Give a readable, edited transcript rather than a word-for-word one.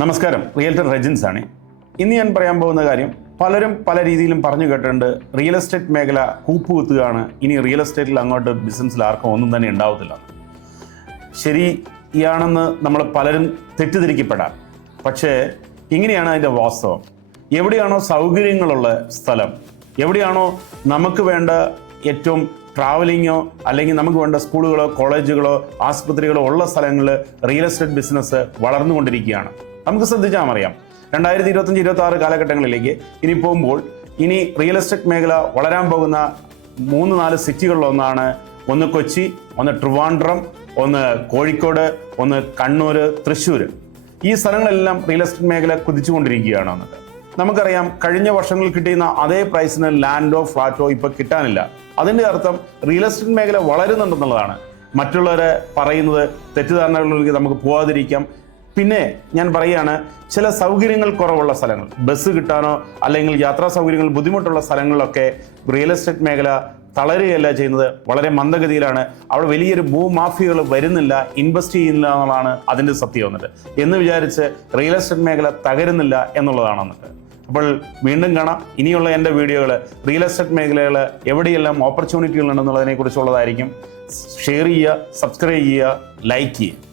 നമസ്കാരം, റിയൽറ്റർ റെജിൻസ് ആണ്. ഇന്ന് ഞാൻ പറയാൻ പോകുന്ന കാര്യം പലരും പല രീതിയിലും പറഞ്ഞു കേട്ടിട്ടുണ്ട്. റിയൽ എസ്റ്റേറ്റ് മേഖല കൂപ്പുകുത്തുകയാണ്, ഇനി റിയൽ എസ്റ്റേറ്റിൽ അങ്ങോട്ട് ബിസിനസ്സിൽ ആർക്കും ഒന്നും തന്നെ ഉണ്ടാവത്തില്ല. ശരിയാണെന്ന് നമ്മൾ പലരും തെറ്റിദ്ധരിക്കപ്പെടാം. പക്ഷേ ഇങ്ങനെയാണ് അതിൻ്റെ വാസ്തവം. എവിടെയാണോ സൗകര്യങ്ങളുള്ള സ്ഥലം, എവിടെയാണോ നമുക്ക് വേണ്ട ഏറ്റവും ട്രാവലിങ്ങോ അല്ലെങ്കിൽ നമുക്ക് വേണ്ട സ്കൂളുകളോ കോളേജുകളോ ആസ്പത്രികളോ ഉള്ള സ്ഥലങ്ങളിൽ റിയൽ എസ്റ്റേറ്റ് ബിസിനസ് വളർന്നുകൊണ്ടിരിക്കുകയാണ്. നമുക്ക് ശ്രദ്ധിച്ചാൽ അറിയാം, 2025-26 കാലഘട്ടങ്ങളിലേക്ക് ഇനി പോകുമ്പോൾ ഇനി റിയൽ എസ്റ്റേറ്റ് മേഖല വളരാൻ പോകുന്ന 3-4 സിറ്റികളിലൊന്നാണ്. ഒന്ന് കൊച്ചി, ഒന്ന് ട്രിവാൻഡ്രം, ഒന്ന് കോഴിക്കോട്, ഒന്ന് കണ്ണൂർ, തൃശ്ശൂർ. ഈ സ്ഥലങ്ങളെല്ലാം റിയൽ എസ്റ്റേറ്റ് മേഖല കുതിച്ചുകൊണ്ടിരിക്കുകയാണ്. എന്നിട്ട് നമുക്കറിയാം, കഴിഞ്ഞ വർഷങ്ങളിൽ കിട്ടിയുന്ന അതേ പ്രൈസിന് ലാൻഡോ ഫ്ലാറ്റോ ഇപ്പോൾ കിട്ടാനില്ല. അതിൻ്റെ അർത്ഥം റിയൽ എസ്റ്റേറ്റ് മേഖല വളരുന്നുണ്ടെന്നുള്ളതാണ്. മറ്റുള്ളവരെ പറയുന്നത് തെറ്റിദ്ധാരണകളിലേക്ക് നമുക്ക് പോകാതിരിക്കാം. പിന്നെ ഞാൻ പറയുകയാണ്, ചില സൗകര്യങ്ങൾ കുറവുള്ള സ്ഥലങ്ങൾ, ബസ് കിട്ടാനോ അല്ലെങ്കിൽ യാത്രാ സൗകര്യങ്ങൾ ബുദ്ധിമുട്ടുള്ള സ്ഥലങ്ങളിലൊക്കെ റിയൽ എസ്റ്റേറ്റ് മേഖല തളരുകയല്ല ചെയ്യുന്നത്, വളരെ മന്ദഗതിയിലാണ്. അവിടെ വലിയൊരു ഭൂമാഫിയകൾ വരുന്നില്ല, ഇൻവെസ്റ്റ് ചെയ്യുന്നില്ല എന്നുള്ളതാണ് അതിൻ്റെ സത്യം. വന്നിട്ട് എന്ന് വിചാരിച്ച് റിയൽ എസ്റ്റേറ്റ് മേഖല തകരുന്നില്ല എന്നുള്ളതാണ്. എന്നിട്ട് അപ്പോൾ വീണ്ടും കാണാം. ഇനിയുള്ള എൻ്റെ വീഡിയോകൾ റിയൽ എസ്റ്റേറ്റ് മേഖലകൾ എവിടെയെല്ലാം ഓപ്പർച്യൂണിറ്റികൾ ഉണ്ടെന്നുള്ളതിനെ കുറിച്ചുള്ളതായിരിക്കും. ഷെയർ ചെയ്യുക, സബ്സ്ക്രൈബ് ചെയ്യുക, ലൈക്ക് ചെയ്യുക.